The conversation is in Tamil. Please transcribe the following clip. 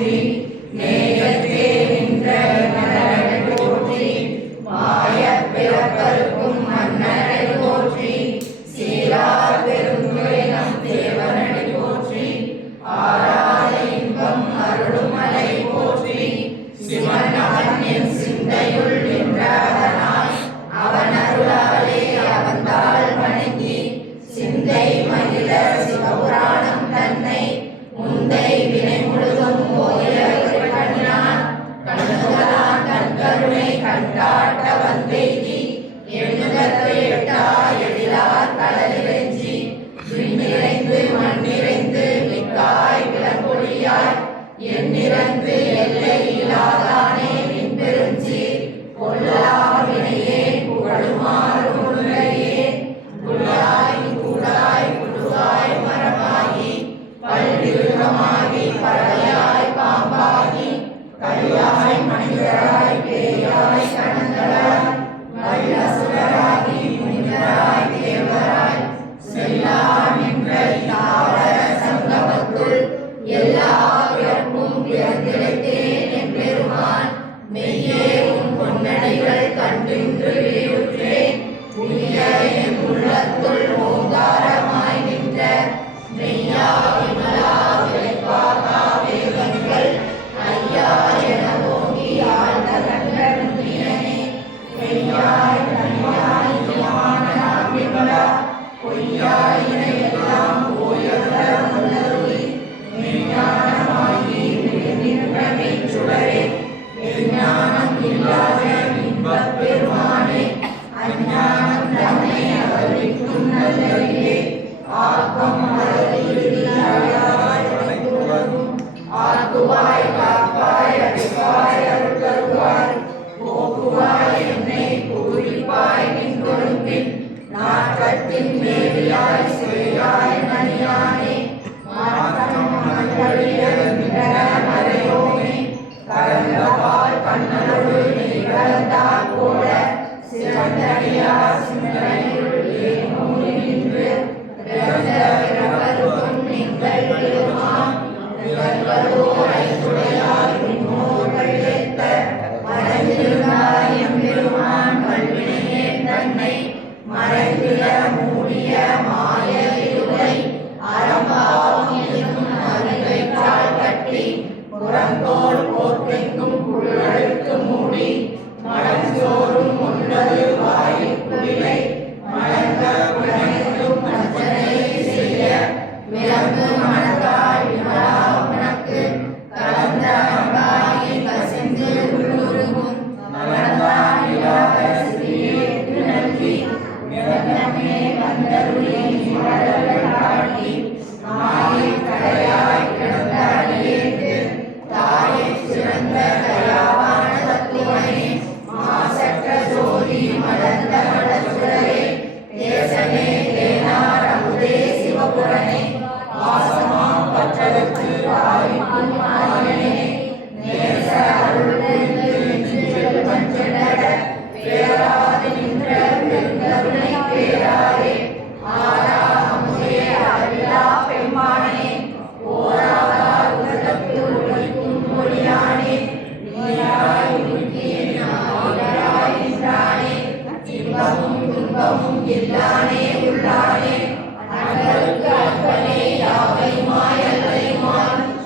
போற்றி நேயத்தே நின்ற நரனை போற்றி மாயப் பிறப்பருக்கும் மன்னனை போற்றி சீரார் பெருந்துரை நம் தேவனடி போற்றி ஆராத இன்பம் அருளுமலை போற்றி சிவன் அவன் என் சிந்தையுள் நின்றவனாய் அவன் அருளாலே அவந்தாள் வணங்கி சிந்தை மகிழ சிவபுராணம் தன்னை முந்தை வினை முழுதும் ஓய கண்ணான் கண்ணுகளான் கண்கருணை கண்டாட்ட வந்தெய்தி எண்ணுகத்தை எட்டா எழிலார் கடலிறைஞ்சி விண்ணிறைந்து மண்ணிறைந்து மிக்காய் விளங்கொழியாய் எண்ணிறந்து எல்லை இல்லாதானே நின் பெருஞ்சீர் கொல்லா வினையே புகழுமாறு முன்னையே புல்லாய் கூடாய் புழுவாய் மரமாகி பல்விருகமாகி பறவையாய் பாம்பாகி கல்லாய் மனிதராய் பேயாய் கணங்களாய் வல்லசுரராகி முனிவராய் தேவராய் செல்லா நின்ற தாவர சங்கமத்துள் எல்லா பிறப்பும் பிறந்திருத்தேன் என் பெருமான் மெய்யே உன் பொன்னடைகள் கண்டின்று விழிவுற்றேன் உய்ய என் உள்ளத்துள் ஓங்காரமாய் நின்ற மெய்யா விமலா விளைப்பாகா வேதங்கள் ஐயா என ஓங்கி ஆழ்ந்த கண்டனே மெய்யாய் தனியாய் ஞானா விமலா பொய்யாய் இணையெல்லாம் போயல்ல நல்லருளி மெய்ஞானமாகி நின்ற மெய்ச்சுடரே ஞானம் இல்லாத இன்பப் பெருமானே அஞ்ஞானம் தன்னை அகற்றிக்கும் நல்லறிவே ஆக்கம் ஆக்குவாய் காப்பாய் அடிப்பாய் அருள் தருவாய் போக்குவாய் என்னை புகுவிப்பாய் நின் கொழும்பின் நாட்டத்தின் மேலியாய் செய்யாய் மணியானே மாற்றம் மகளிய மறையோனே கலந்தபால் கண்ணனோடு நீ கலந்தால் போல சிறந்தடியா சிந்தனையுள் ஏனோடி நின்று பிறந்த பிறவருக்கும் நீங்கள் பெருமான் நிகழ்வதோரை துணையாய்